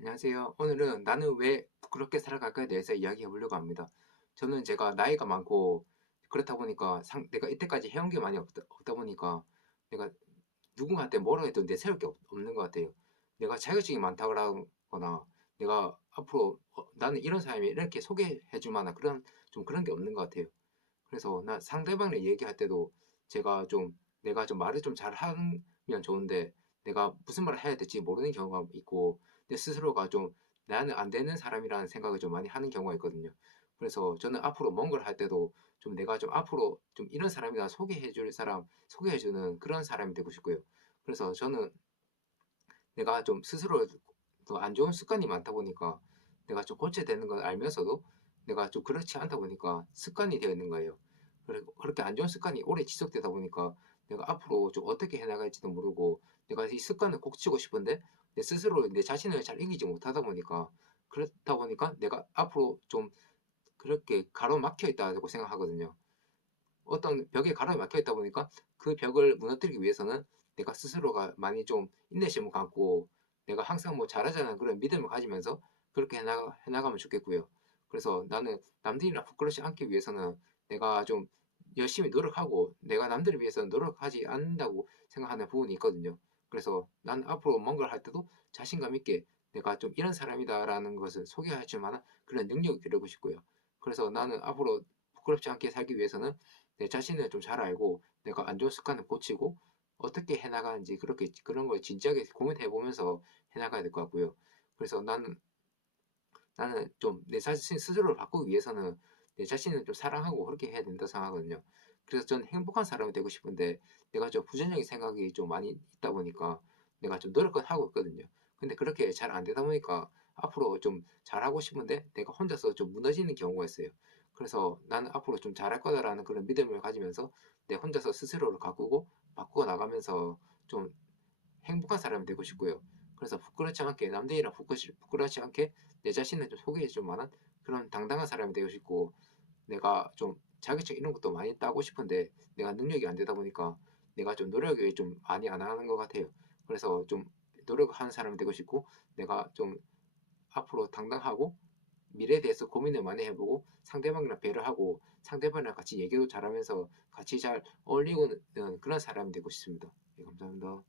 안녕하세요. 오늘은 나는 왜 부끄럽게 살아갈까에 대해서 이야기해 보려고 합니다. 저는 제가 나이가 많고 그렇다 보니까 상, 내가 이때까지 해온 게 많이 없다, 없다 보니까 내가 누군가한테 뭐라 해도 내세울 게 없, 없는 것 같아요. 내가 자격증이 많다거나 내가 앞으로 어, 나는 이런 사람이 이렇게 소개해 줄 만한 그런 좀 그런 게 없는 것 같아요. 그래서 나 상대방을 얘기할 때도 제가 좀 내가 좀 말을 좀 잘 하면 좋은데 내가 무슨 말을 해야 될지 모르는 경우가 있고 내 스스로가 좀 나는 안 되는 사람이라는 생각을 좀 많이 하는 경우가 있거든요. 그래서 저는 앞으로 뭔가를 할 때도 좀 내가 좀 앞으로 좀 이런 사람이다 소개해 줄 사람, 소개해 주는 그런 사람이 되고 싶고요. 그래서 저는 내가 좀 스스로 안 좋은 습관이 많다 보니까 내가 좀 고쳐야 되는 걸 알면서도 내가 좀 그렇지 않다 보니까 습관이 되어 있는 거예요. 그렇게 안 좋은 습관이 오래 지속되다 보니까 내가 앞으로 좀 어떻게 해나갈지도 모르고 내가 이 습관을 고치고 싶은데 내 스스로 내 자신을 잘 이기지 못하다 보니까 그렇다 보니까 내가 앞으로 좀 그렇게 가로막혀 있다고 생각하거든요. 어떤 벽에 가로막혀 있다 보니까 그 벽을 무너뜨리기 위해서는 내가 스스로가 많이 좀 인내심을 갖고 내가 항상 뭐 잘하자는 그런 믿음을 가지면서 그렇게 해나가, 해나가면 좋겠고요. 그래서 나는 남들이랑 부끄럽지 않기 위해서는 내가 좀 열심히 노력하고 내가 남들을 위해서 노력하지 않는다고 생각하는 부분이 있거든요. 그래서 난 앞으로 뭔가를 할 때도 자신감 있게 내가 좀 이런 사람이다라는 것을 소개할 줄 만한 그런 능력이 기르고 싶고요. 그래서 나는 앞으로 부끄럽지 않게 살기 위해서는 내 자신을 좀 잘 알고 내가 안 좋은 습관을 고치고 어떻게 해나가는지 그렇게 그런 걸 진지하게 고민해 보면서 해나가야 될 것 같고요. 그래서 나는 나는 좀 내 자신 스스로를 바꾸기 위해서는 내 자신을 좀 사랑하고 그렇게 해야 된다 생각하거든요. 그래서 전 행복한 사람이 되고 싶은데 내가 좀 부정적인 생각이 좀 많이 있다 보니까 내가 좀 노력은 하고 있거든요. 근데 그렇게 잘 안 되다 보니까 앞으로 좀 잘하고 싶은데 내가 혼자서 좀 무너지는 경우가 있어요. 그래서 나는 앞으로 좀 잘할 거다라는 그런 믿음을 가지면서 내 혼자서 스스로를 가꾸고 바꾸어 나가면서 좀 행복한 사람이 되고 싶고요. 그래서 부끄럽지 않게 남들이랑 부끄럽지 않게 내 자신을 좀 소개해 줄 만한 그런 당당한 사람이 되고 싶고 내가 좀 자격증 이런 것도 많이 따고 싶은데 내가 능력이 안 되다 보니까 내가 좀 노력을 좀 많이 안 하는 것 같아요. 그래서 좀 노력하는 사람이 되고 싶고 내가 좀 앞으로 당당하고 미래에 대해서 고민을 많이 해보고 상대방이랑 배려하고 상대방이랑 같이 얘기도 잘하면서 같이 잘 어울리고 는 그런 사람이 되고 싶습니다. 네, 감사합니다.